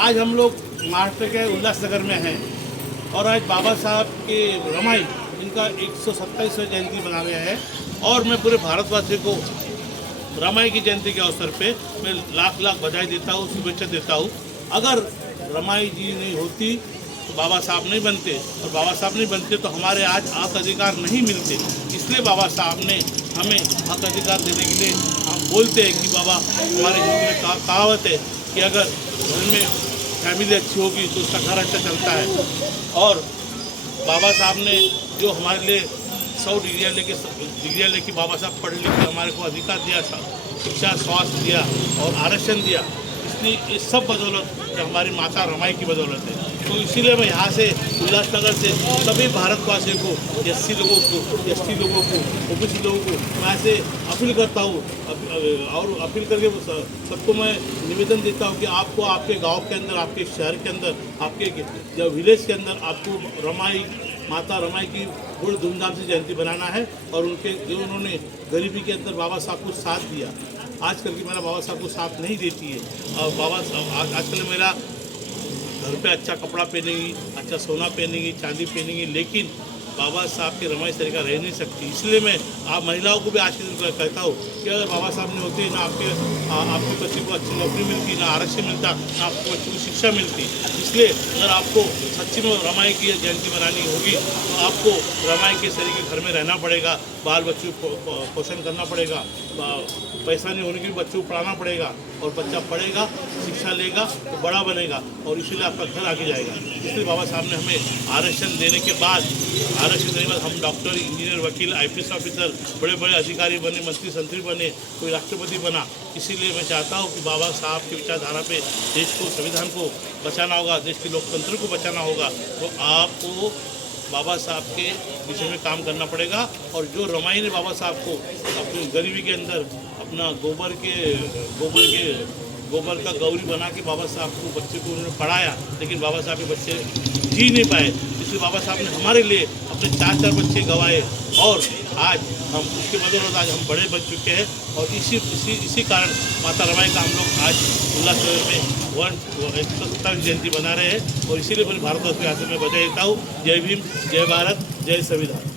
आज हम लोग महाराष्ट्र के उल्लासनगर में हैं और आज बाबा साहब के रमाई इनका 127वां जयंती मना गया है और मैं पूरे भारतवासियों को रमाई की जयंती के अवसर पे मैं लाख लाख बधाई देता हूँ, शुभेच्छा देता हूँ। अगर रमाई जी नहीं होती तो बाबा साहब नहीं बनते और बाबा साहब नहीं बनते तो हमारे आज हक अधिकार नहीं मिलते। इसलिए बाबा साहब ने हमें हक अधिकार देने के लिए हम बोलते हैं कि बाबा हमारे हिंदू में कहावत है कि अगर घर में फैमिली अच्छी होगी तो उसका घर अच्छा चलता है। और बाबा साहब ने जो हमारे लिए 100 डिग्रियाँ लेके बाबा साहब पढ़ लिख के हमारे को अधिकार दिया, शिक्षा स्वास्थ्य दिया और आरक्षण दिया, इसलिए इस सब बदौलत हमारी माता रमाई की बदौलत है। तो इसीलिए मैं यहाँ से उल्लासनगर से सभी भारतवासियों को, एससी लोगों को, ओबीसी लोगों को मैं ऐसे अपील करता हूँ और अपील करके सबको मैं निवेदन देता हूँ कि आपको आपके गांव के अंदर, आपके शहर के अंदर, आपके विलेज के अंदर आपको रमाई, माता रमाई की बड़ी धूमधाम से जयंती बनाना है। और उनके जो उन्होंने गरीबी के अंदर बाबा साहब को साथ दिया, आजकल की मेरा बाबा साहब को साथ नहीं देती है। और बाबा आजकल मेरा घर पे अच्छा कपड़ा पहनेंगी, अच्छा सोना पहनेंगी, चांदी पहनेंगी, लेकिन बाबा साहब की रमाई तरीका रह नहीं सकती। इसलिए मैं आप महिलाओं को भी आज के दिन कहता हूँ कि अगर बाबा साहब नहीं होते ना आपके बच्चे को अच्छी नौकरी मिलती, ना आरक्षण मिलता, ना आपके बच्चे को शिक्षा मिलती। इसलिए अगर आपको सच्ची में रमाई की जयंती मनानी होगी तो आपको रमाई के तरीके घर में रहना पड़ेगा, बाल बच्चों को पोषण करना पड़ेगा, पैसा नहीं होने के लिए बच्चों को पढ़ाना पड़ेगा और बच्चा पढ़ेगा, शिक्षा लेगा तो बड़ा बनेगा और इसीलिए आपका घर आगे जाएगा। इसलिए बाबा साहब ने हमें आरक्षण देने के बाद हम डॉक्टर, इंजीनियर, वकील, आईपीएस ऑफिसर, बड़े बड़े अधिकारी बने, मंत्री संतरी बने, कोई राष्ट्रपति बना। इसीलिए मैं चाहता हूँ कि बाबा साहब की विचारधारा पे देश को, संविधान को बचाना होगा, देश के लोकतंत्र को बचाना होगा। तो आपको बाबा साहब के विषय में काम करना पड़ेगा। और जो रमाई ने बाबा साहब को अपनी गरीबी के अंदर अपना गोबर का गौरी बना के बाबा साहब को, बच्चे को उन्होंने पढ़ाया, लेकिन बाबा साहब के बच्चे जी नहीं पाए। इसलिए बाबा साहब ने हमारे लिए अपने 4 बच्चे गंवाए और आज हम उसके बदौलत आज हम बड़े बन चुके हैं। और इसी कारण माता रमाई का हम लोग आज उल्लासनगर में 127 जयंती बना रहे हैं। और इसीलिए पूरे भारतवर्ष के हाथ में बधाई देता हूँ। जय भीम, जय भारत, जय संविधान।